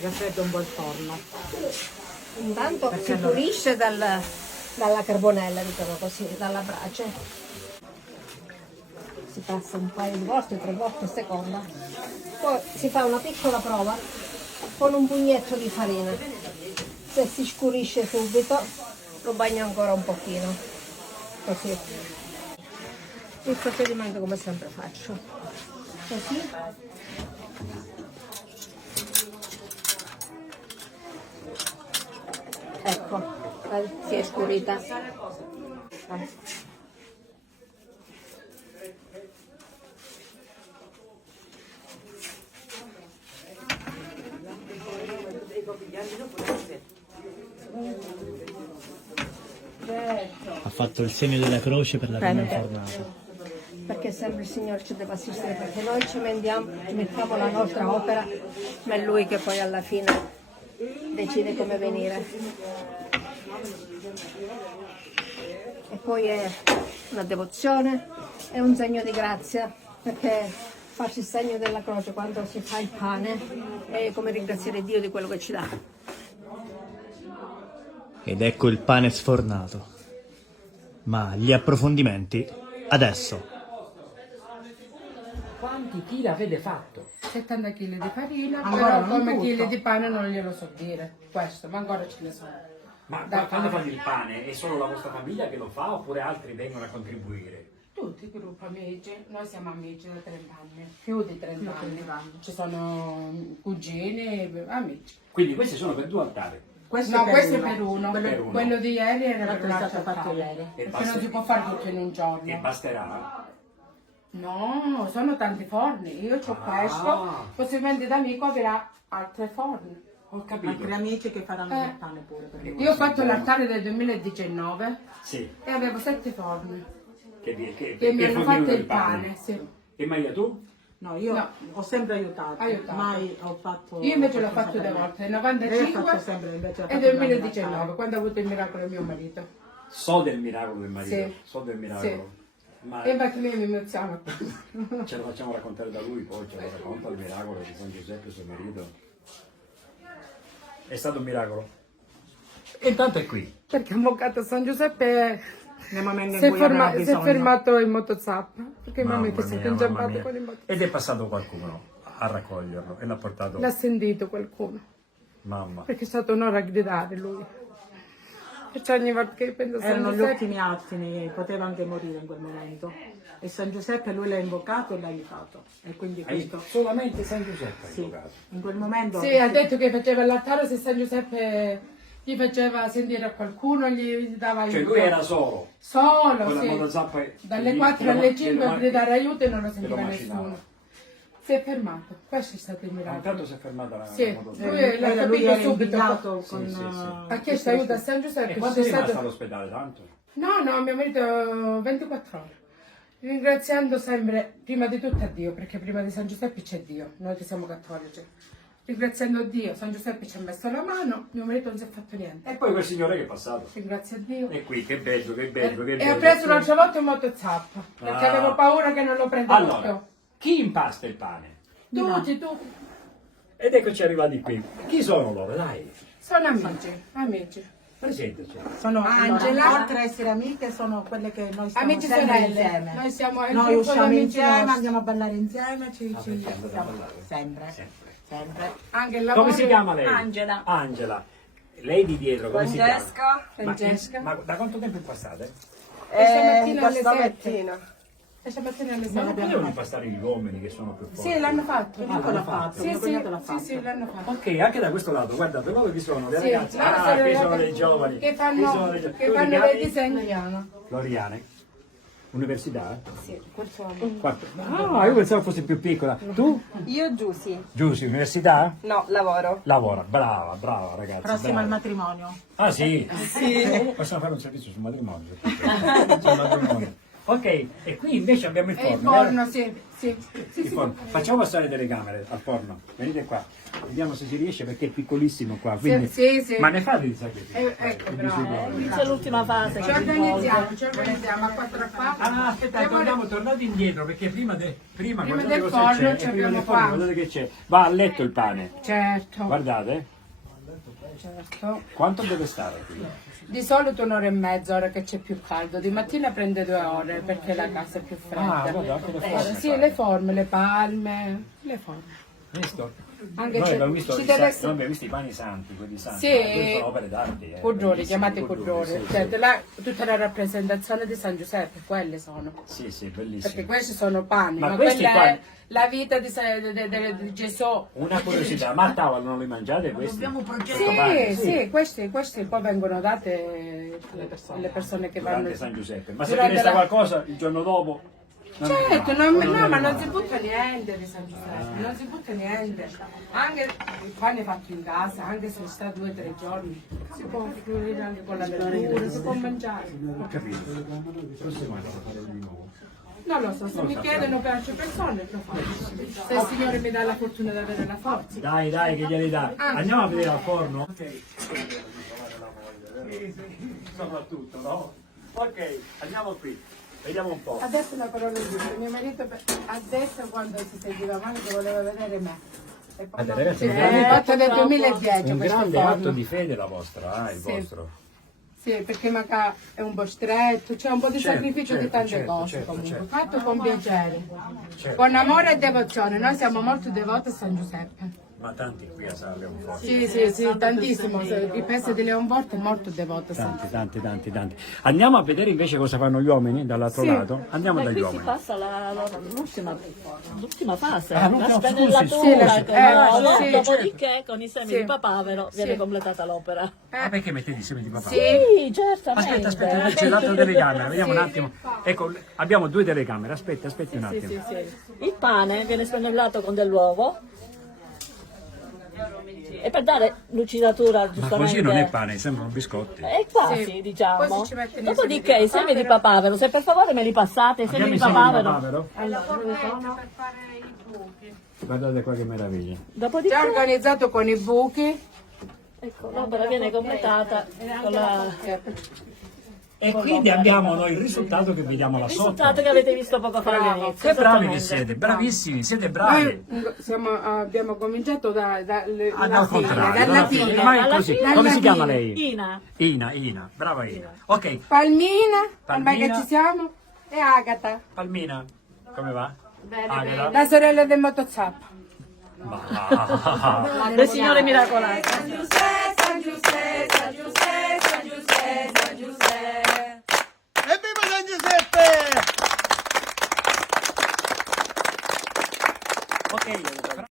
raffreddo un po' il forno. Intanto si pulisce dalla carbonella, diciamo così, dalla brace. Si passa un paio di volte, 3 volte a seconda. Poi si fa una piccola prova con un pugnetto di farina. Se si scurisce subito, lo bagno ancora un pochino. Così. Il procedimento come sempre faccio. Così. Ecco, si è scurita. Ha fatto il segno della croce per la prima infornata. Perché sempre il Signore ci deve assistere, perché noi ci mettiamo la nostra opera, ma è Lui che poi alla fine decide come venire. E poi è una devozione, è un segno di grazia, perché farsi il segno della croce quando si fa il pane è come ringraziare Dio di quello che ci dà. Ed ecco il pane sfornato. Ma gli approfondimenti adesso. Quanti chili avete fatto? 70 kg di farina, Ancora però non come tutto. chili di pane non glielo so dire, questo, ma ancora ce ne sono. Ma Da quando fare. fate il pane è solo la vostra famiglia che lo fa oppure altri vengono a contribuire? Tutti i gruppi amici, noi siamo amici da 30 anni, più di 30 anni. Ci sono cugini, amici. Quindi questi sono per 2 altari. No, questo è per uno. Per uno. Quello di ieri era L'altro per è l'altro stato fatto altare. ieri. Perché non si può fare tutto in un E giorno. basterà? No, sono tanti forni. Io ho questo, possibilmente d'amico avrà altri forni. Ho capito. Altri amici che faranno il pane pure per lui. Io ho fatto l'altare del 2019 Sì. e avevo 7 forni Che che mi hanno fornivano fatto il pane. Sì. E Maria tu? No, io No. ho sempre aiutato, Aiutato. mai ho fatto... Io invece l'ho qualcosa fatto per due me. volte, nel Lei ha 95 fatto sempre, invece ha e fatto nel grande 2019, battaglia. quando ho avuto il miracolo di mio marito. So del miracolo del marito. Sì. So del miracolo. Ma E infatti io mi emoziono. ce lo facciamo raccontare da lui, poi ce lo racconta il miracolo di San Giuseppe, suo marito. È stato un miracolo. E intanto è qui. Perché ha moccato San Giuseppe Nel momento in si è, cui aveva si è bisogno. fermato in motozappa. Perché Mamma mamma che si è mia, mamma inciampato mia. con il motozappa. Ed è passato qualcuno a raccoglierlo e l'ha portato. L'ha sentito qualcuno. Mamma. Perché è stato onore a gridare lui. Perciò ogni volta che penso a San Erano gli Giuseppe... ultimi attimi, poteva anche morire in quel momento. E San Giuseppe lui l'ha invocato e l'ha aiutato. E quindi questo... Solamente San Giuseppe ha Sì, invocato. in quel momento... Sì, ha detto che faceva l'altare se San Giuseppe gli faceva sentire a qualcuno, gli dava aiuto. Cioè lui era solo. Solo, Con la sì. motozappa Dalle che 4 che lo- alle che 5 lo- a gridare aiuto e non lo che lo sentiva macinava. nessuno. Si è fermato, questo è stato il miracolo. Intanto si è fermata la Sì. motozappa. Lui l'ha lui capito era subito. invidiato Sì, con... sì, sì. Ha chiesto aiuto a San Giuseppe. E quanto è c'è rimasto stato- all'ospedale? Tanto? No, mio marito 24 ore. Ringraziando sempre, prima di tutto a Dio, perché prima di San Giuseppe c'è Dio, noi che siamo cattolici. Ringraziando Dio, San Giuseppe ci ha messo la mano, mio marito non si è fatto niente. E poi quel signore che è passato. Ringrazio a Dio. E qui, che bello, che bello, che E bello. ho preso un'altra volta un motozappo, perché Ah. avevo paura che non lo prendeva Allora, chi impasta il pane? più. Tutti. Ed eccoci arrivati qui. Chi sono loro? Dai, Sono amici. presentaci. Sono Angela. allora, oltre a essere amiche, sono quelle che noi stiamo Amici sempre sorelle. insieme. Noi siamo il Noi gruppo di usciamo amici insieme, nostri. andiamo a ballare insieme, ci andate a siamo ballare? sempre. Sempre. Sempre. Anche il lavoro. Come si chiama lei? Angela. Angela. Lei di dietro, come Francesca. si chiama? Francesca. Ma da quanto tempo impastate? Stamattina da alle 7. stamattina. E stamattina alle Ma non 7. potevano impastare gli uomini che sono più forti? Sì, l'hanno fatto. Mio amico l'ha fatto, Sì, mio cognato l'ha fatto. sì, l'hanno fatto. Ok, anche da questo lato, guardate, loro chi sono? Le Sì, ragazze? loro Ah, sono qui le sono ragazze dei giovani. che Qui sono fanno, dei che tu fanno ti dei chiami? disegni. Loriane. Università? Sì, questo Ah, io pensavo fosse più piccola. Tu? Io Giusy. Giussi, università? No, lavoro. Lavora, brava, brava ragazzi. Prossimo brava. al matrimonio. Ah sì? Possiamo fare un servizio sul matrimonio. Sul matrimonio. Ok, e qui invece abbiamo il è il forno. forno, sì. Sì, sì, Il sì. forno. Facciamo passare le telecamere al forno. Venite qua. Vediamo se si riesce perché è piccolissimo qua. Quindi... Sì, sì. Ma ne fate di sacrifici? Ecco, bravo. Inizia l'ultima fase. Ci organizziamo a 4 a 4. Ah, aspetta, tornate indietro perché prima guardate del cosa forno c'è. ci E prima abbiamo del forno qua. guardate che c'è. Va a letto il pane. Certo, Guardate. certo. Quanto deve stare qui? Di solito un'ora e mezza, ora che c'è più caldo. Di mattina prende 2 ore perché la casa è più fredda. Ah, guarda, anche le forme. Sì, le forme, le palme, le forme. Visto? Anche Noi c'è- abbiamo visto, ci deve essere- noi abbiamo visto i pani santi, quelli santi. Sì. Ma quelli sono opere d'arte. Cudroni, bellissimi, chiamate cudroni. sì, Cioè, sì. là, tutta la rappresentazione di San Giuseppe, quelle sono. Sì, sì, Perché bellissimo. questi sono pani, Ma ma questi quella qua- è la vita di Gesù. Una curiosità, ma a tavola non li mangiate questi? Sì, questi poi vengono date alle persone che vanno. Durante San Giuseppe. Ma se vi Durante resta la- qualcosa il giorno dopo? non è Certo, male, no, è ma non male. si butta niente di San Giuseppe, non si butta niente. Anche il pane fatto in casa, anche se sta 2 o 3 giorni, si può fruire anche con la verdura, si può mangiare. Ho capito. Prossimo anno lo faremo di nuovo. Non lo so, se mi chiedono per altre persone lo faccio. Se il Signore mi dà la fortuna di avere la forza. Dai, dai, che glieli dà. Andiamo a vedere al forno? Ok. Soprattutto, no? Ok, andiamo qui. Vediamo un po'. Adesso una parola di Dio, mio marito ha detto quando si sentiva male che voleva vedere me. E poi Ragazzi, sì, è fatto nel 2010 un questo grande forno. atto di fede la vostra, il Sì. vostro. Sì, perché manca è un po' stretto, c'è un po' di Certo, sacrificio di certo, tante certo, cose certo, comunque. certo. Fatto con piacere, Certo. con amore e devozione. Noi siamo molto devoti a San Giuseppe. Ma tanti qui a San Leonforte. Sì, tantissimo. Il paese di Leonforte è molto devoto a San Tanti. Andiamo a vedere invece cosa fanno gli uomini dall'altro Sì. lato. Andiamo E dagli qui si uomini. passa l'ultima fase, Ah, l'ultima- la scusi, spenellatura, sì, no? sì, Dopodiché con i semi Sì. di papavero viene Sì. completata l'opera. Ah, perché mettete i semi di papà? Sì, certamente. Aspetta, c'è l'altra telecamera, vediamo un attimo. Ecco, abbiamo 2 telecamere, aspetti un attimo. Sì. Il pane viene spenellato con dell'uovo e per dare lucidatura Ma giustamente. così non è pane, sembrano biscotti. È quasi, Sì. diciamo. Poi si ci mettono i Dopodiché semi i semi di papavero, se per favore me li passate, i semi Abbiamo di i semi di papavero. papavero? Allora, per fare i buchi. Guardate qua che meraviglia. Dopodiché, Già organizzato con i buchi. ecco, l'opera viene completata con E quindi abbiamo noi il risultato che vediamo là il sotto. risultato che avete visto poco fa all'inizio. Che bravi che esattamente. siete, bravissimi, siete bravi. Noi abbiamo cominciato Dal dalla contrario, dalla fine. Ma è Alla così. fine. Come si chiama Dalla lei? Ina, Brava Ina. Ok, Palmina, ormai che Palmina. ci siamo, e Agata, Palmina, come va? Agata? la sorella del motozappo. Ma... del Signore miracolato. San Giuseppe, San Giuseppe, San Giuseppe, San Giuseppe, San Giuseppe. Evviva San Giuseppe! Ok,